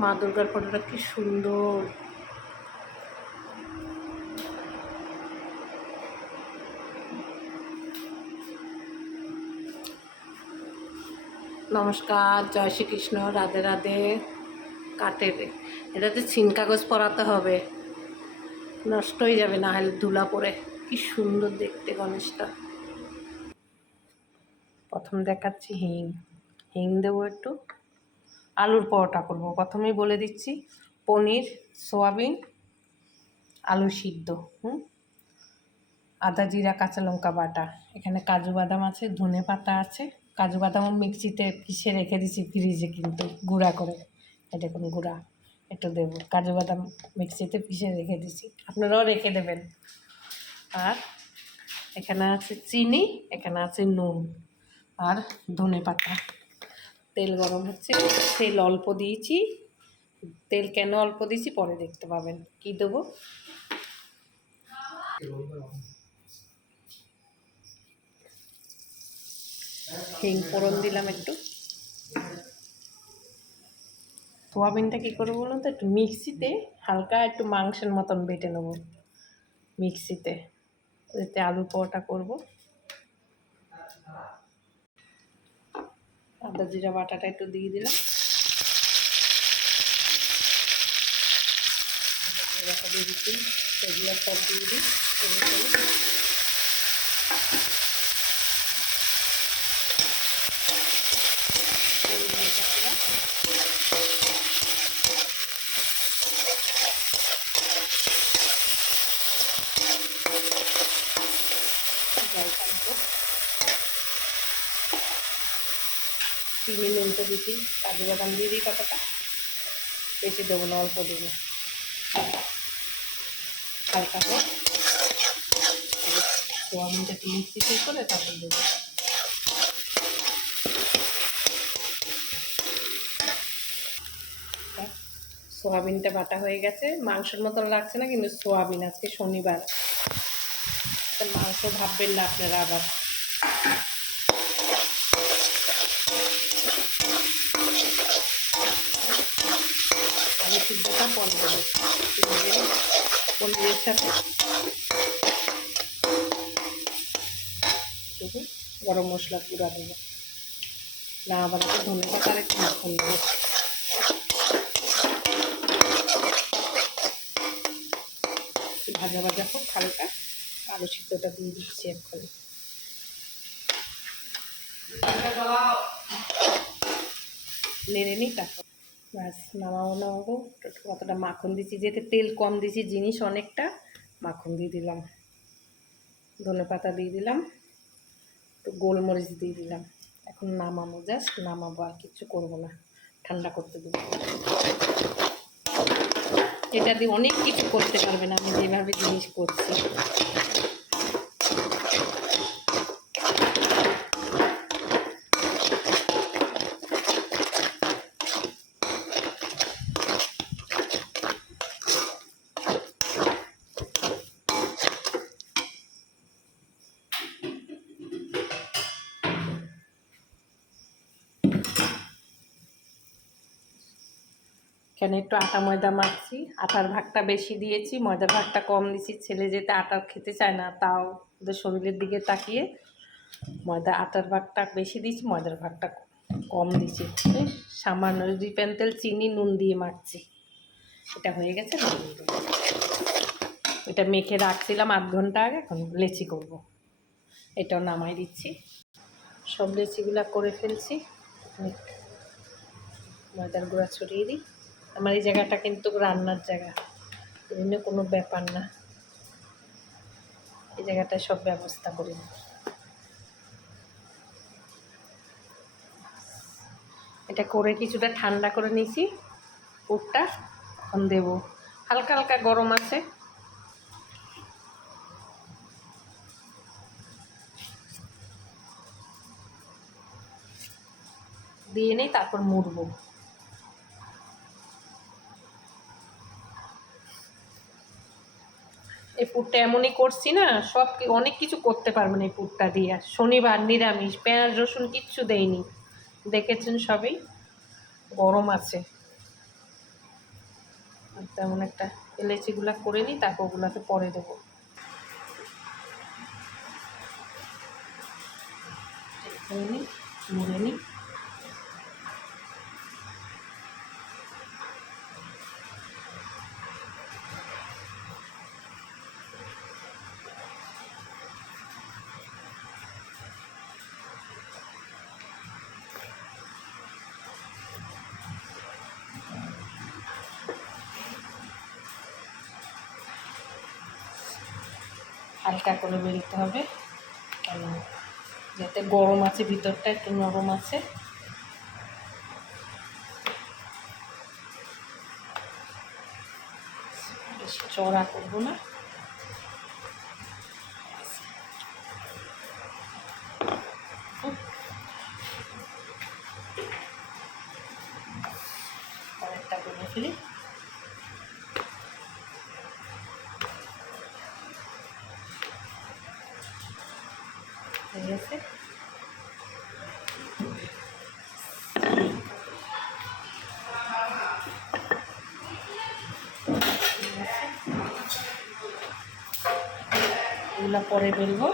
মা দুর্গার ফটোটা কি সুন্দর। নমস্কার, জয় শ্রীকৃষ্ণ, রাধে রাধে। কাটে রে, এটাতে ছিন কাগজ পরাতে হবে, নষ্ট হয়ে যাবে না হলে ধুলা পড়ে। কি সুন্দর দেখতে গণেশটা। প্রথম দেখাচ্ছি হিং, হিং দেবো একটু। আলুর পরোটা করবো, প্রথমেই বলে দিচ্ছি। পনির, সোয়াবিন, আলু সিদ্ধ, আদা জিরা কাঁচা লঙ্কা বাটা, এখানে কাজু বাদাম আছে, ধনে পাতা আছে। কাজু বাদামও মিক্সিতে পিষে রেখে দিচ্ছি ফ্রিজে, কিন্তু গুঁড়া করে। এটা কোন গুঁড়া একটু দেবো। কাজু বাদাম মিক্সিতে পিষে রেখে দিচ্ছি, আপনারাও রেখে দেবেন। আর এখানে আছে চিনি, এখানে আছে নুন আর ধনে পাতা। তেল গরম হচ্ছে, তেল অল্প দিয়েছি। তেল কেন অল্প দিয়েছি পরে দেখতে পাবেন। কি দেবো? হিং ফোড়ন দিলাম একটু। সোয়াবিনটা কী করবো বলুন তো, একটু মিক্সিতে হালকা একটু মাংসের মতন বেটে নেব মিক্সিতে, এতে আলু পরোটা করবো। আদা জিরা বাটাটা একটু দিয়ে দিলাম, বাটা দিয়ে দিচ্ছি, সেগুলো সব দিয়ে দিই। চিনি নুনটা দিচ্ছি, কাজু বাদাম দিয়ে দিই কতটা, বেশি দেবো না, অল্প দেবো। হালকা হোক, সোয়াবিনটা একটু মিক্সিতে করে তারপর দেবো। সোয়াবিনটা বাটা হয়ে গেছে, মাংসের মতন লাগছে না কিন্তু সোয়াবিন। আজকে শনিবার, মাংস ভাববেন না আপনারা আবার। আলু সিদ্ধটা পরে দেবো, পনিরের সাথে গরম মশলা গুঁড়া দেবো না, আবার একটু ধনে পাতা আর একটু মাখন দেবো। ভাজা ভাজা হোক হালকা, আলু সিদ্ধটা দিয়ে দিচ্ছি এক্ষুনি। নেড়ে নিই, তারপর ব্যাস নামাবো। কতটা মাখন দিচ্ছি, যেতে তেল কম দিচ্ছি, জিনিস অনেকটা, মাখন দিয়ে দিলাম, ধনে পাতা দিয়ে দিলাম, একটু গোলমরিচ দিয়ে দিলাম। এখন নামাবো, জাস্ট নামাবো, আর কিছু করবো না, ঠান্ডা করতে দেবো। এটা দিয়ে অনেক কিছু করতে পারবেন আমি যেভাবে জিনিস করছি। এখানে একটু আটা ময়দা মাখছি, আটার ভাগটা বেশি দিয়েছি, ময়দার ভাগটা কম দিয়েছি। ছেলে যেতে আটা খেতে চায় না, তাও ওদের শরীরের দিকে তাকিয়ে আটার ভাগটা বেশি দিয়েছি, ময়দার ভাগটা কম দিয়েছি। সামান্য রিফাইন তেল, চিনি, নুন দিয়ে মাখছি। এটা হয়ে গেছে, এটা মেখে রাখছিলাম 8 ঘন্টা আগে, এখন লেচি করব। এটাও নামাই দিচ্ছি, সব লেচিগুলা করে ফেলছি। ময়দার গুঁড়া ছড়িয়ে দিই। আমার এই জায়গাটা কিন্তু রান্নার জায়গা, এমনি কোনো ব্যাপার না, এই জায়গাটায় সব ব্যবস্থা করি। এটা করে কিছুটা ঠান্ডা করে নিয়েছি, পুরটা এখন দেবো। হালকা হালকা গরম আছে, দিয়ে নেই, তারপর মুড়বো। এই পুরটা এমনই করছি না, সব অনেক কিছু করতে পারবেন এই পুরটা দিয়ে। শনিবার নিরামিষ, পেঁয়াজ রসুন কিচ্ছু দেয়নি, দেখেছেন সবই। গরম আছে, তেমন একটা এলাচিগুলা করে নিই, তারপর ওগুলাকে পরে দেবো। করে নিই, মুড়ে নিই। হালকা করে বেলতে হবে, কেন যাতে গরম আছে, ভিতরটা একটু নরম আছে। বেশি চড়া করবো না। পরেরটা করে ফেলি। হয়ে গেছে। এগুলো পরে বেলবো।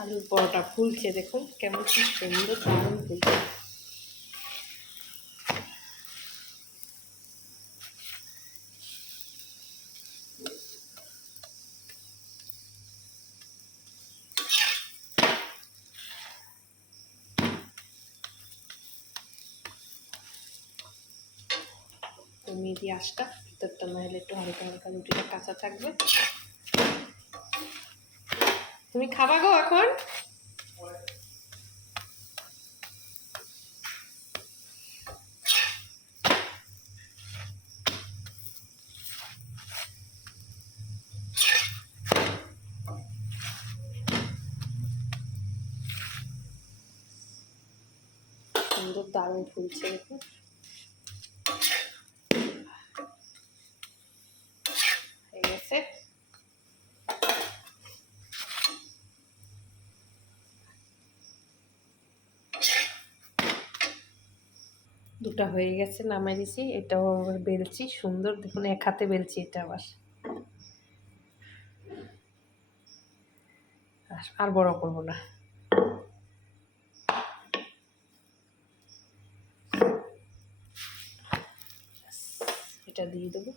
আলুর পরোটা ফুলছে, দেখুন কেমন কি সুন্দর দারুণ ফুলছে। কমিয়ে দিয়ে আঁচটা, ভিতরটা না হলে একটু হালকা হালকা রুটিটা কাঁচা থাকবে। তুমি খাবা গো এখন? সুন্দর দারুণ ফুলছে দেখুন। হয়ে গেছে। দুটা হয়ে গেছে, নামাই দিছি। এটাও আবার বেলছি সুন্দর, দেখুন এক হাতে বেলছি এটা আবার। আর বড় করব না। এটা দিয়ে দেবো।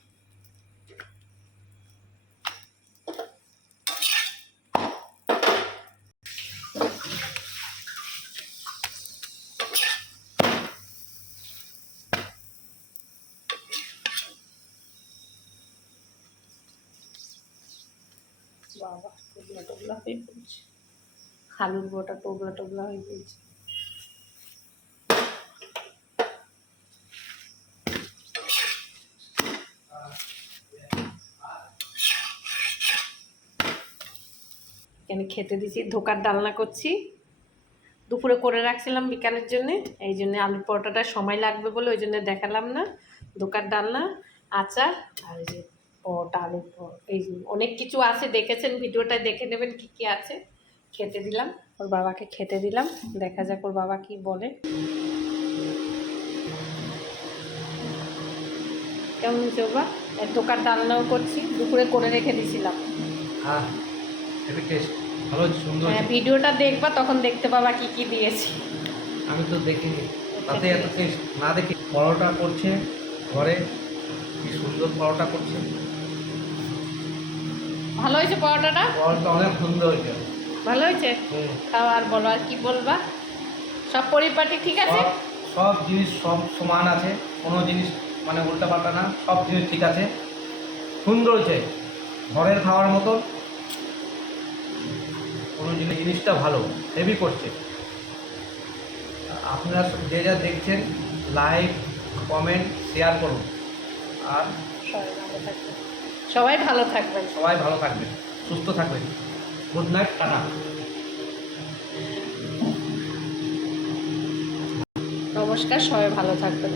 বাবা টোগলা টোগলা হয়ে পড়ছে, আলুর বড়াটা টোগলা টোগলা হয়ে পড়ছে। এখানে খেতে দিছি, ধোকার ডালনা করছি। দুপুরে করে রাখছিলাম বিকালের জন্য, এই জন্য আলুর পরোটাটা সময় লাগবে বলে ওই জন্য দেখালাম না। ধোকার ডালনা, আচার, আর এই যে পরোটা, আলু, এই অনেক কিছু আছে, দেখেছেন ভিডিওটা, দেখে নেবেন কি কি আছে। খেতে দিলাম, ওর বাবাকে খেতে দিলাম, দেখা যাক ওর বাবা কি বলে। কেমন হয়েছে ওর বাবা? ধোকার ডালনাও করছি, দুপুরে করে রেখে দিয়েছিলাম। হ্যাঁ, ভিডিওটা দেখবা, তখন দেখতে পাবা কি কি দিয়েছি। আমি তো দেখিনি, তাতে এত টেস্ট না দেখি। পরোটা করছে ঘরে, কি সুন্দর পরোটা করছে। ভালো হয়েছে পরোটাটা? পরোটা অনেক সুন্দর হয়েছে। ভালো হয়েছে? খাও, আর বলো, আর কি বলবা? সব পরিপাটি ঠিক আছে? সব জিনিস সব সমান আছে, কোনো জিনিস মানে উল্টাপাল্টা না, সব জিনিস ঠিক আছে, সুন্দর হয়েছে, ঘরের খাওয়ার মতো। কোনো জিনিসটা ভালো, হেভি করছে। আপনারা যে যা দেখছেন, লাইক, কমেন্ট, শেয়ার করুন। আর সবাই ভালো থাকবেন। সবাই ভালো থাকবেন, সুস্থ থাকবেন। Good night, tata. নমস্কার, সবাই ভালো থাকবেন।